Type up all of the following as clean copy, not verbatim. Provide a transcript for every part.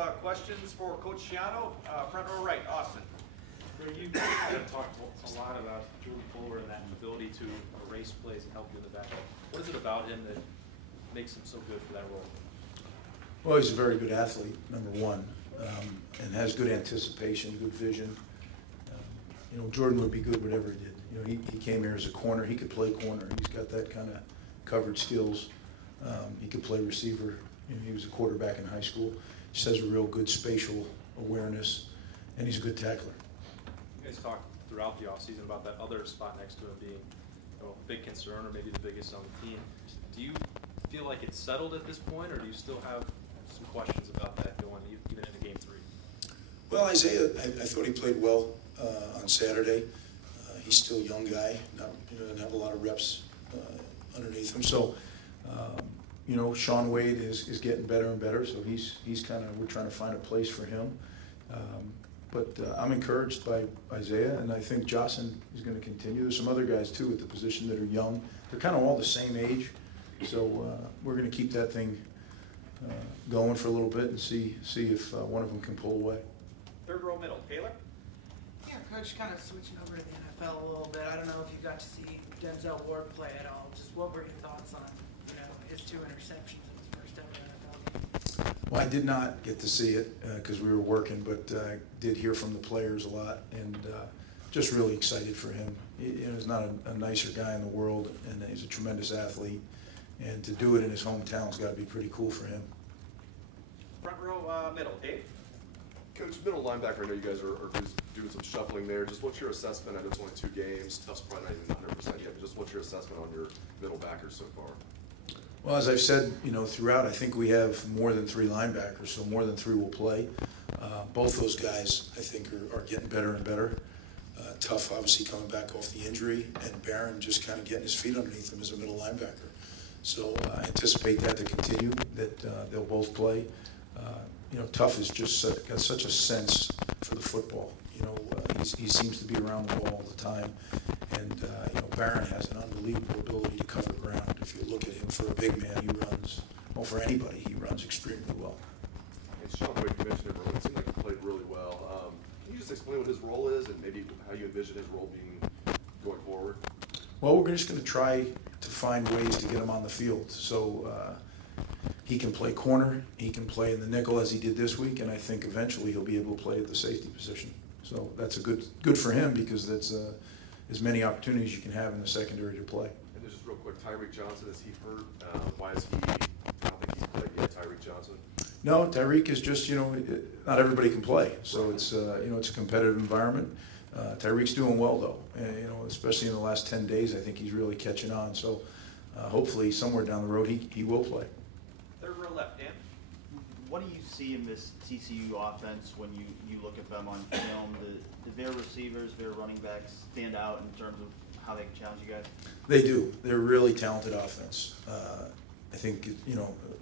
Questions for Coach Schiano, front row right, Austin. You have talked a lot about Jordan Fuller and that ability to erase plays and help you in the back. What is it about him that makes him so good for that role? Well, he's a very good athlete, number one, and has good anticipation, good vision. Jordan would be good whatever he did. He came here as a corner. He could play corner. He's got that kind of coverage skills. He could play receiver. He was a quarterback in high school. Just has a real good spatial awareness, and he's a good tackler. You guys talked throughout the offseason about that other spot next to him being a big concern, or maybe the biggest on the team. Do you feel like it's settled at this point, or do you still have some questions about that going even into Game 3? Well, Isaiah, I thought he played well on Saturday. He's still a young guy, doesn't have a lot of reps underneath him. So, Sean Wade is getting better and better. So he's kind of, we're trying to find a place for him. But I'm encouraged by Isaiah, and I think Jocelyn is going to continue. There's some other guys too at the position that are young. They're kind of all the same age. So we're going to keep that thing going for a little bit and see if one of them can pull away. Third row middle, Taylor. Yeah, Coach, kind of switching over to the NFL a little bit. I don't know if you got to see Denzel Ward play at all. Just what were your thoughts on, his 2 interceptions in his first ever NFL game? Well, I did not get to see it because we were working, but I did hear from the players a lot, and just really excited for him. He's not a nicer guy in the world, and he's a tremendous athlete, and to do it in his hometown has got to be pretty cool for him. Front row middle, Dave. Coach, middle linebacker, I know you guys are doing some shuffling there. Just what's your assessment? I know it's only 2 games. Tuff's probably not even 100% yet, but just what's your assessment on your middle backers so far? Well, as I've said, throughout, I think we have more than 3 linebackers, so more than 3 will play. Both those guys, I think, are getting better and better. Tuff, obviously, coming back off the injury, and Barron just kind of getting his feet underneath him as a middle linebacker. So I anticipate that to continue, that they'll both play. Tuff has just got such a sense for the football. He seems to be around the ball all the time. And, Barron has an unbelievable ability to cover ground. If you look at him, for a big man, he runs, well, for anybody, he runs extremely well. And Sean Wade, you mentioned it, it seemed like he played really well. Can you just explain what his role is and maybe how you envision his role being going forward? Well, we're just going to try to find ways to get him on the field. So he can play corner, he can play in the nickel as he did this week, and I think eventually he'll be able to play at the safety position. So that's a good for him, because that's as many opportunities you can have in the secondary to play. And just real quick, Tyreek Johnson, is he hurt? Why is he? I don't think he's played yet. Tyreek Johnson. No, Tyreek is just not everybody can play, so it's it's a competitive environment. Tyreek's doing well though, especially in the last 10 days. I think he's really catching on. So hopefully somewhere down the road he will play. Third row left, Dan. What do you see in this TCU offense when you look at them on film? Do their receivers, their running backs stand out in terms of how they can challenge you guys? They do. They're a really talented offense. I think,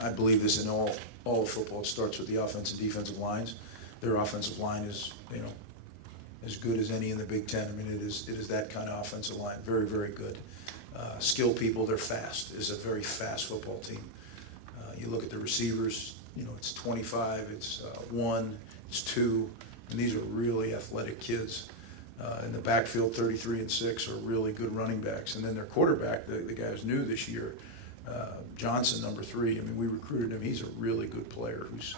I believe this in all of football. It starts with the offensive and defensive lines. Their offensive line is, as good as any in the Big Ten. I mean, it is that kind of offensive line. Very, very good. Skilled people. They're fast. It's a very fast football team. You look at the receivers. It's 25, it's 1, it's 2, and these are really athletic kids. In the backfield, 33 and 6 are really good running backs. And then their quarterback, the guy who's new this year, Johnson, number 3, I mean, we recruited him. He's a really good player who's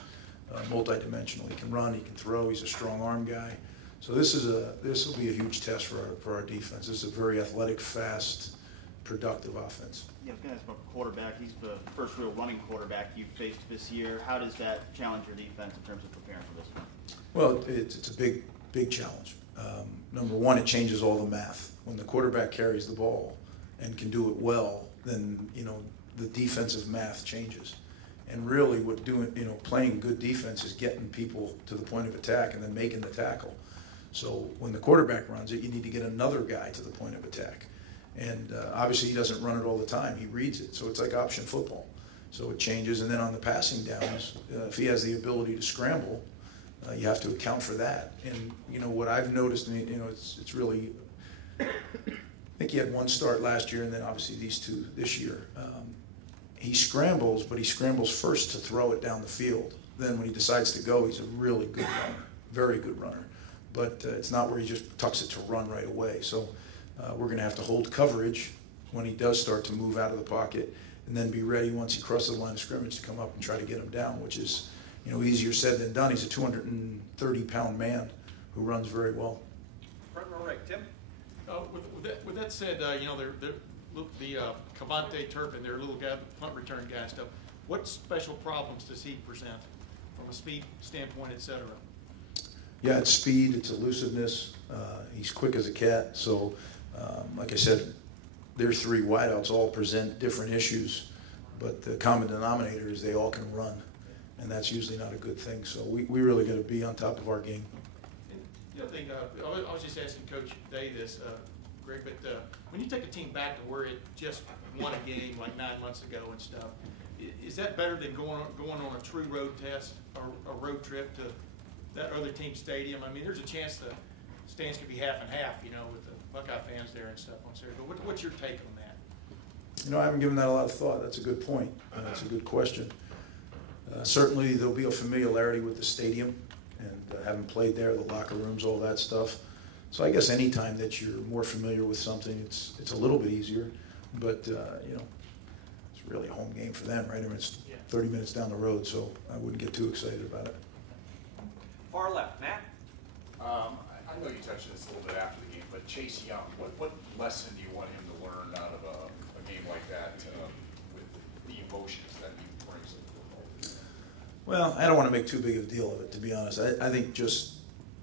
multidimensional. He can run, he can throw, he's a strong arm guy. So this will be a huge test for our defense. This is a very athletic, fast, productive offense. Yeah, I was going to ask about the quarterback. He's the first real running quarterback you've faced this year. How does that challenge your defense in terms of preparing for this one? Well, it's a big challenge. Number one, it changes all the math. When the quarterback carries the ball and can do it well, then the defensive math changes. And really, playing good defense is getting people to the point of attack and then making the tackle. So when the quarterback runs it, you need to get another guy to the point of attack. And obviously he doesn't run it all the time. He reads it. So it's like option football. So it changes. And then on the passing downs, if he has the ability to scramble, you have to account for that. And, what I've noticed, it's really, I think he had 1 start last year and then obviously these 2 this year. He scrambles, but he scrambles first to throw it down the field. then when he decides to go, he's a really good runner, very good runner. But it's not where he just tucks it to run right away. So we're going to have to hold coverage when he does start to move out of the pocket, and then be ready once he crosses the line of scrimmage to come up and try to get him down, which is, easier said than done. He's a 230-pound man who runs very well. Front row right, Tim. With that said, the Cavante Turpin, their little guy, punt return guy and stuff, what special problems does he present from a speed standpoint, et cetera? Yeah, it's speed, it's elusiveness. He's quick as a cat. So, like I said, their three wideouts all present different issues, but the common denominator is they all can run, and that's usually not a good thing. So we really got to be on top of our game. And the other thing, I was just asking Coach Day this, Greg, but when you take a team back to where it just won a game like 9 months ago and stuff, is that better than going on a true road test or a road trip to that other team's stadium? I mean, there's a chance the stands could be half and half, with the Buckeye fans there and stuff on Saturday. But what's your take on that? I haven't given that a lot of thought. That's a good point. That's a good question. Certainly, there'll be a familiarity with the stadium, and having played there, the locker rooms, all that stuff. So I guess any time that you're more familiar with something, it's a little bit easier. But it's really a home game for them, right? I mean, it's 30 minutes down the road, so I wouldn't get too excited about it. Far left, Matt. I know you touched on this a little bit after the game, but Chase Young, what lesson do you want him to learn out of a game like that with the emotions that he brings to the football? Well, I don't want to make too big of a deal of it, to be honest. I think just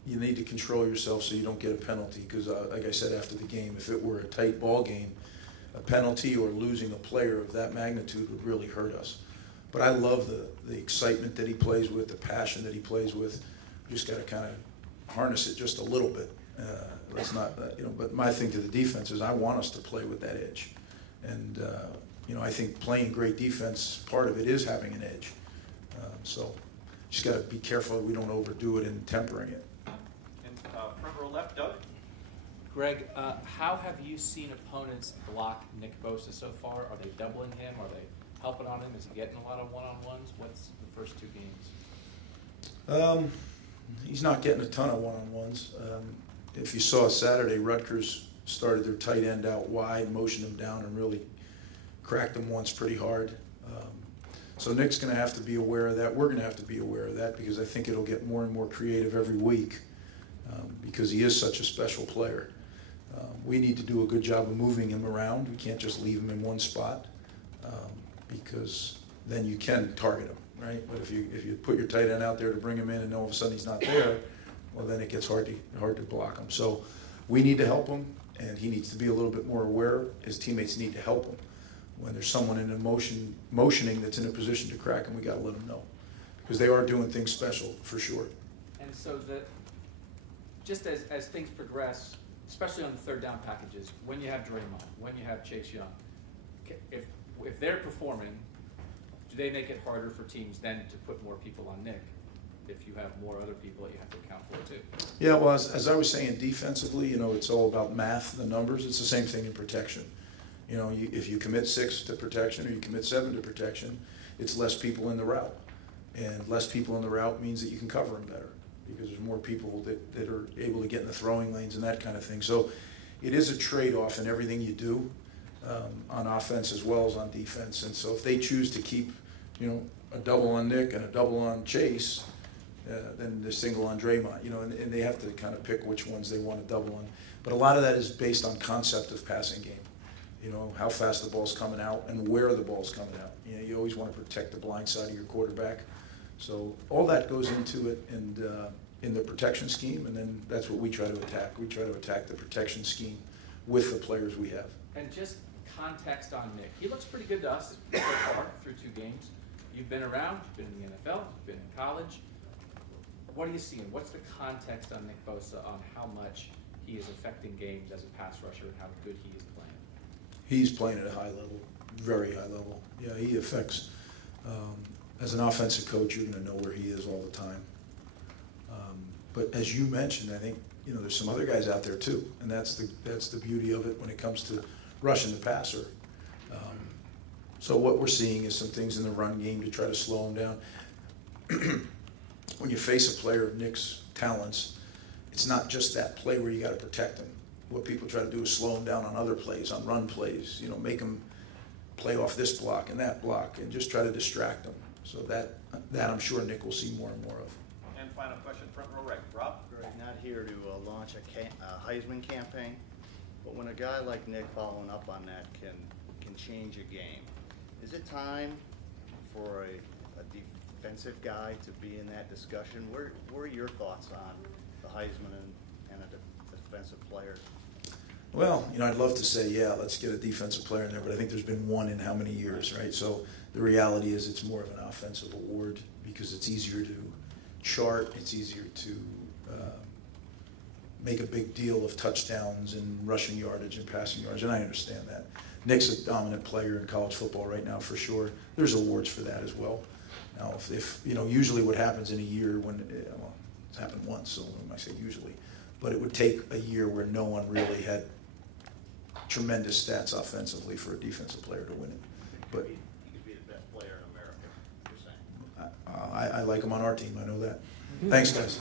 you need to control yourself so you don't get a penalty, because like I said after the game, if it were a tight ball game, a penalty or losing a player of that magnitude would really hurt us. But I love the excitement that he plays with, the passion that he plays with. We just got to kind of harness it just a little bit. Let's not, but my thing to the defense is I want us to play with that edge. And, I think playing great defense, part of it is having an edge. So just got to be careful that we don't overdo it in tempering it. And front row left, Doug. Greg, how have you seen opponents block Nick Bosa so far? Are they doubling him? Are they helping on him? Is he getting a lot of one-on-ones? What's the first two games? He's not getting a ton of one-on-ones. If you saw Saturday, Rutgers started their tight end out wide, motioned him down, and really cracked him once pretty hard. So Nick's going to have to be aware of that. We're going to have to be aware of that, because I think it'll get more and more creative every week, because he is such a special player. We need to do a good job of moving him around. We can't just leave him in one spot, because then you can target him, right? But if you put your tight end out there to bring him in and all of a sudden he's not there, well, then it gets hard to block him. So we need to help him, and he needs to be a little bit more aware. His teammates need to help him. When there's someone in a motioning that's in a position to crack him, we got to let them know, because they are doing things special for sure. And so just as things progress, especially on the third down packages, when you have Draymond, when you have Chase Young, if they're performing, do they make it harder for teams then to put more people on Nick if you have more other people that you have to account for too? Yeah, well, as I was saying, defensively, it's all about math, the numbers. It's the same thing in protection. If you commit 6 to protection or you commit 7 to protection, it's less people in the route. And less people in the route means that you can cover them better, because there's more people that are able to get in the throwing lanes and that kind of thing. So it is a trade-off in everything you do, on offense as well as on defense. And so if they choose to keep, a double on Nick and a double on Chase, then the single on Draymond, and they have to kind of pick which ones they want to double on. But a lot of that is based on concept of passing game. How fast the ball's coming out and where the ball's coming out. You always want to protect the blind side of your quarterback. So all that goes into it, and in the protection scheme, and then that's what we try to attack. We try to attack the protection scheme with the players we have. And just context on Nick. He looks pretty good to us so far through 2 games. You've been around, you've been in the NFL, you've been in college. What are you seeing? What's the context on Nick Bosa on how much he is affecting games as a pass rusher and how good he is playing? He's playing at a high level, very high level. Yeah, he affects, as an offensive coach, you're going to know where he is all the time. But as you mentioned, I think, there's some other guys out there too, and that's the beauty of it when it comes to rushing the passer. So what we're seeing is some things in the run game to try to slow him down. when you face a player of Nick's talents, it's not just that play where you got to protect him. What people try to do is slow him down on other plays, on run plays, you know, make him play off this block and that block and just try to distract him. So that I'm sure Nick will see more and more of. And final question, front row right. Rob? Greg, not here to launch a Heisman campaign, but when a guy like Nick following up on that can change a game, is it time for a defensive guy to be in that discussion? What are your thoughts on the Heisman and a defensive player? Well, you know, I'd love to say, yeah, let's get a defensive player in there, but I think there's been one in how many years, right? So the reality is it's more of an offensive award because it's easier to chart, it's easier to make a big deal of touchdowns and rushing yardage and passing yardage, and I understand that. Nick's a dominant player in college football right now for sure. There's awards for that as well. Now, if you know, usually what happens in a year when, well, it's happened once, so when I say usually, but it would take a year where no one really had tremendous stats offensively for a defensive player to win it. But He could be the best player in America, you're saying. I like him on our team, I know that. Thanks, guys.